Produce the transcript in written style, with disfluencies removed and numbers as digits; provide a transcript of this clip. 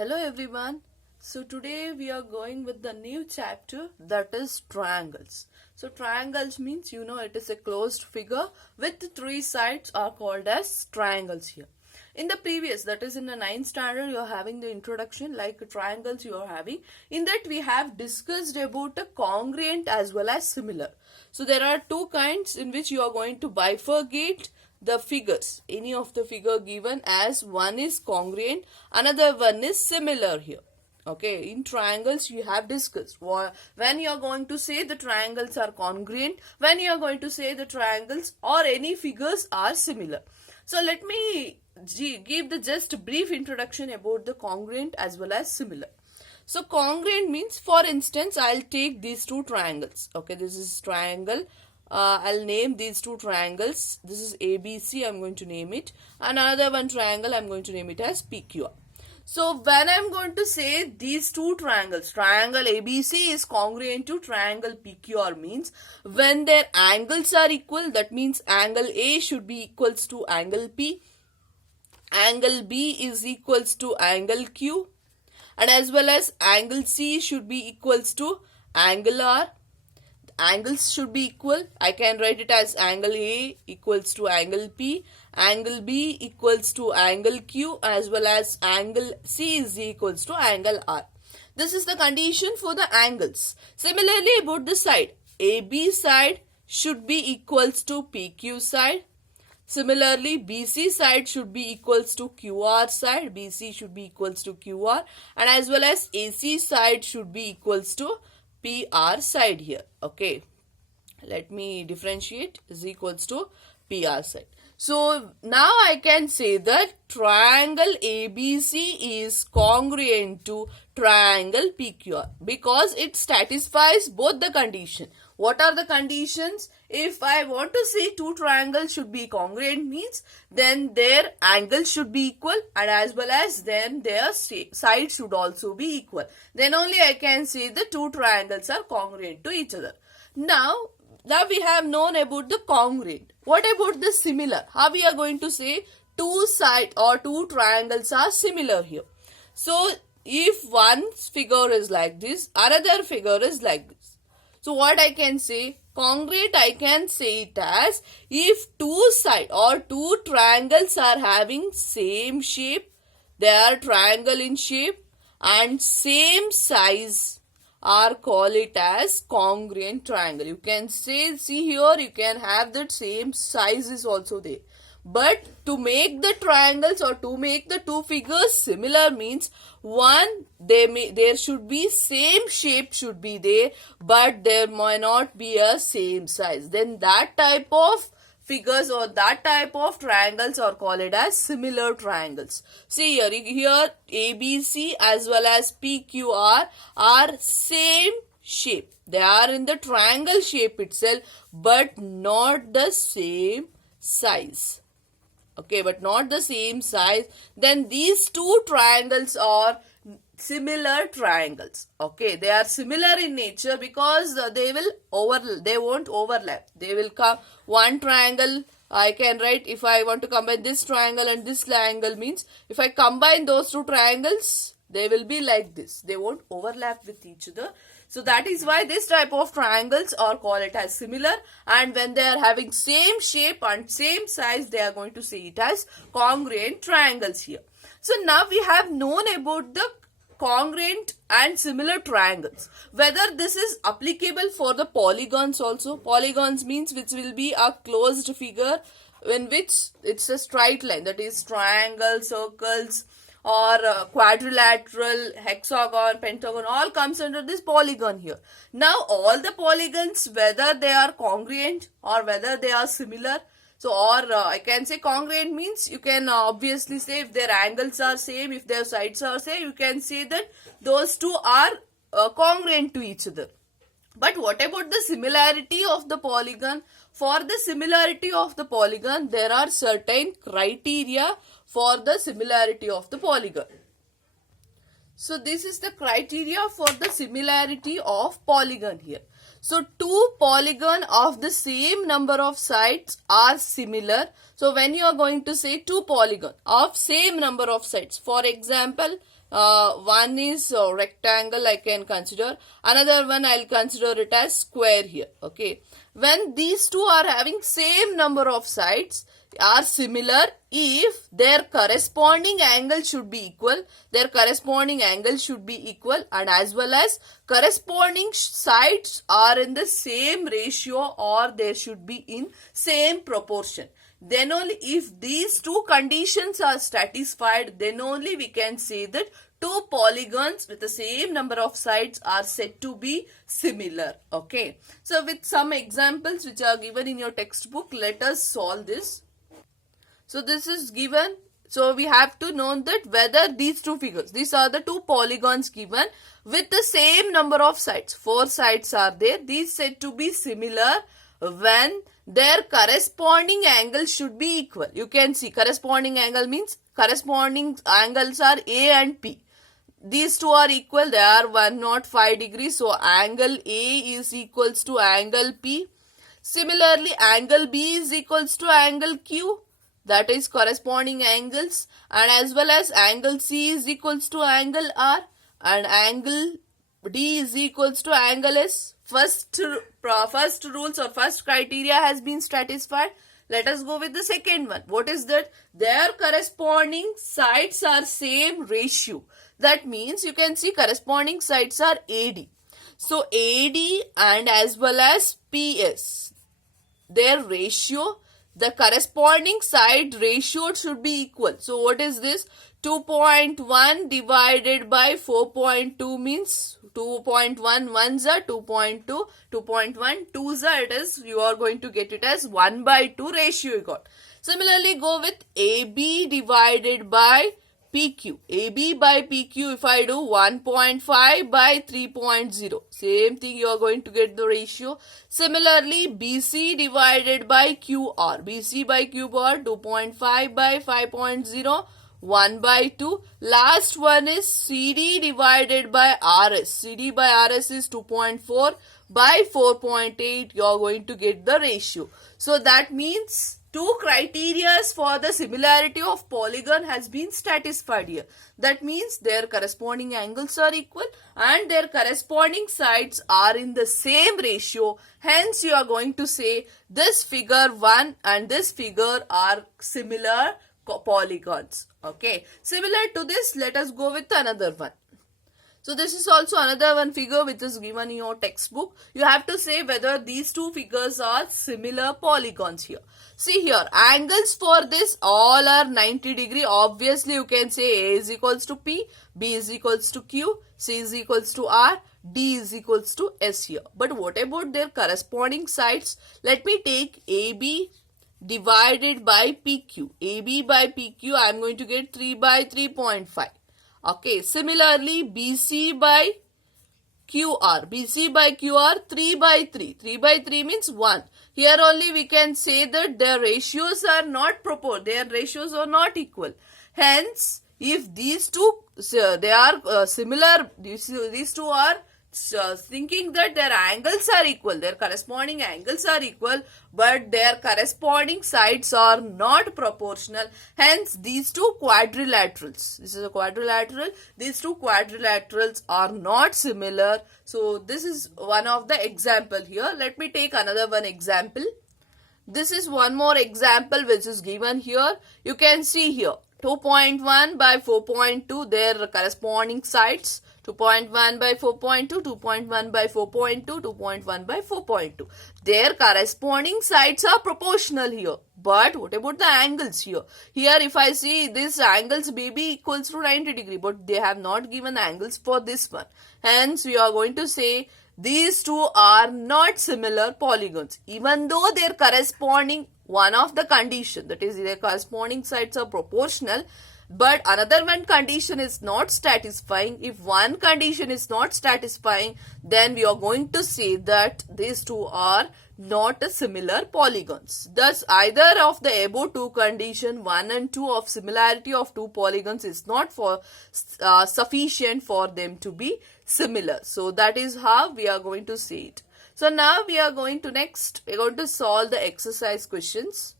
Hello everyone. So today we are going with the new chapter, that is triangles. So triangles means it is a closed figure with three sides are called as triangles here. In the previous, that is in the 9th standard, you are having the introduction like triangles you are having. In that we have discussed about a congruent as well as similar. So there are two kinds in which you are going to bifurcate the figures, any of the figure given, as one is congruent, another one is similar here. Okay, in triangles you have discussed when you are going to say the triangles are congruent, when you are going to say the triangles or any figures are similar. So let me give the just brief introduction about the congruent as well as similar. So congruent means, for instance, I'll take these two triangles. Okay, this is triangle. I'll name these two triangles. This is ABC, I'm going to name it. Another one triangle, I'm going to name it as PQR. So when I'm going to say these two triangles, triangle ABC is congruent to triangle PQR, means when their angles are equal, that means angle A should be equals to angle P, angle B is equals to angle Q, and as well as angle C should be equals to angle R. Angles should be equal. I can write it as angle A equals to angle P, angle B equals to angle Q, as well as angle C is equals to angle R. This is the condition for the angles. Similarly, about the side, AB side should be equals to PQ side. Similarly, BC side should be equals to QR side. BC should be equals to QR, and as well as AC side should be equals to PR side here. Okay, let me differentiate, is equals to PR side. So now I can say that triangle ABC is congruent to triangle PQR because it satisfies both the condition. What are the conditions? If I want to say two triangles should be congruent, means then their angles should be equal, and as well as then their sides should also be equal. Then only I can say the two triangles are congruent to each other. Now we have known about the congruent. What about the similar? How we are going to say two sides or two triangles are similar here? So if one figure is like this, another figure is like this. So what I can say? Congruent, I can say it as if two sides or two triangles are having same shape, they are triangle in shape and same size, or call it as congruent triangle. You can say, see here, you can have that same size is also there. But to make the triangles or to make the two figures similar means, one, there should be same shape should be there, but there might not be a same size. Then that type of figures or that type of triangles are called as similar triangles. See here ABC as well as PQR are same shape. They are in the triangle shape itself, but not the same size. Okay, but not the same size. Then these two triangles are similar triangles. Okay, they are similar in nature because they won't overlap. They will come one triangle. I can write, if I want to combine this triangle and this triangle, means if I combine those two triangles, they will be like this. They won't overlap with each other. So that is why this type of triangles are called it as similar, and when they are having same shape and same size, they are going to say it as congruent triangles here. So now we have known about the congruent and similar triangles. Whether this is applicable for the polygons also. Polygons means which will be a closed figure in which it's a straight line, that is triangle, circles, or quadrilateral, hexagon, pentagon, all comes under this polygon here. Now all the polygons, whether they are congruent or whether they are similar, so I can say congruent means you can obviously say if their angles are same, if their sides are same, you can say that those two are congruent to each other. But what about the similarity of the polygon? For the similarity of the polygon, there are certain criteria for the similarity of the polygon. So this is the criteria for the similarity of polygon here. So two polygon of the same number of sides are similar. So when you are going to say two polygon of same number of sides, for example, one is a rectangle I can consider, another one I'll consider it as square here. Okay, when these two are having same number of sides, are similar if their corresponding angle should be equal, and as well as corresponding sides are in the same ratio or they should be in same proportion. Then only if these two conditions are satisfied, then only we can say that two polygons with the same number of sides are said to be similar. Okay, so with some examples which are given in your textbook, let us solve this. So this is given. So we have to know that whether these two figures, these are the two polygons given with the same number of sides. 4 sides are there. These said to be similar when their corresponding angles should be equal. You can see corresponding angle means corresponding angles are A and P. These two are equal. They are 105 degrees. So angle A is equals to angle P. Similarly, angle B is equals to angle Q. That is corresponding angles, and as well as angle C is equals to angle R, and angle D is equals to angle S. First rules or first criteria has been satisfied. Let us go with the second one. What is that? Their corresponding sides are same ratio. That means you can see corresponding sides are AD. So AD and as well as PS, their ratio, the corresponding side ratio should be equal. So what is this? 2.1 divided by 4.2 means 2.1 ones are 2.2, 2.1 twos are, it is, you are going to get it as 1 by 2 ratio you got. Similarly, go with AB divided by PQ. AB by PQ, if I do 1.5 by 3.0, same thing, you are going to get the ratio. Similarly, BC divided by QR. BC by QR, 2.5 by 5.0, 1 by 2. Last one is CD divided by RS. CD by RS is 2.4 by 4.8. You are going to get the ratio. So that means two criteria for the similarity of polygon has been satisfied here. That means their corresponding angles are equal and their corresponding sides are in the same ratio. Hence, you are going to say this figure 1 and this figure are similar polygons. Okay. Similar to this, let us go with another one. So this is also another one figure which is given in your textbook. You have to say whether these two figures are similar polygons here. See here, angles for this all are 90 degree. Obviously, you can say A is equals to P, B is equals to Q, C is equals to R, D is equals to S here. But what about their corresponding sides? Let me take AB divided by PQ. AB by PQ, I am going to get 3 by 3.5. Okay, similarly, BC by QR. BC by QR, 3 by 3. 3 by 3 means 1. Here only we can say that their ratios are not proper. Their ratios are not equal. Hence, if these two, they are similar, these two are thinking that their angles are equal, their corresponding angles are equal, but their corresponding sides are not proportional. Hence, these two quadrilaterals, this is a quadrilateral, these two quadrilaterals are not similar. So, this is one of the example here. Let me take another one example. This is one more example which is given here. You can see here 2.1 by 4.2, their corresponding sides. 2.1 by 4.2, 2.1 by 4.2, 2.1 by 4.2. Their corresponding sides are proportional here. But what about the angles here? Here if I see these angles may be equals to 90 degree, but they have not given angles for this one. Hence we are going to say these two are not similar polygons. Even though their corresponding one of the condition, that is their corresponding sides are proportional, but another one condition is not satisfying. If one condition is not satisfying, then we are going to say that these two are not similar polygons. Thus, either of the above two condition 1 and 2 of similarity of two polygons is not sufficient for them to be similar. So, that is how we are going to say it. So now we are going to solve the exercise questions.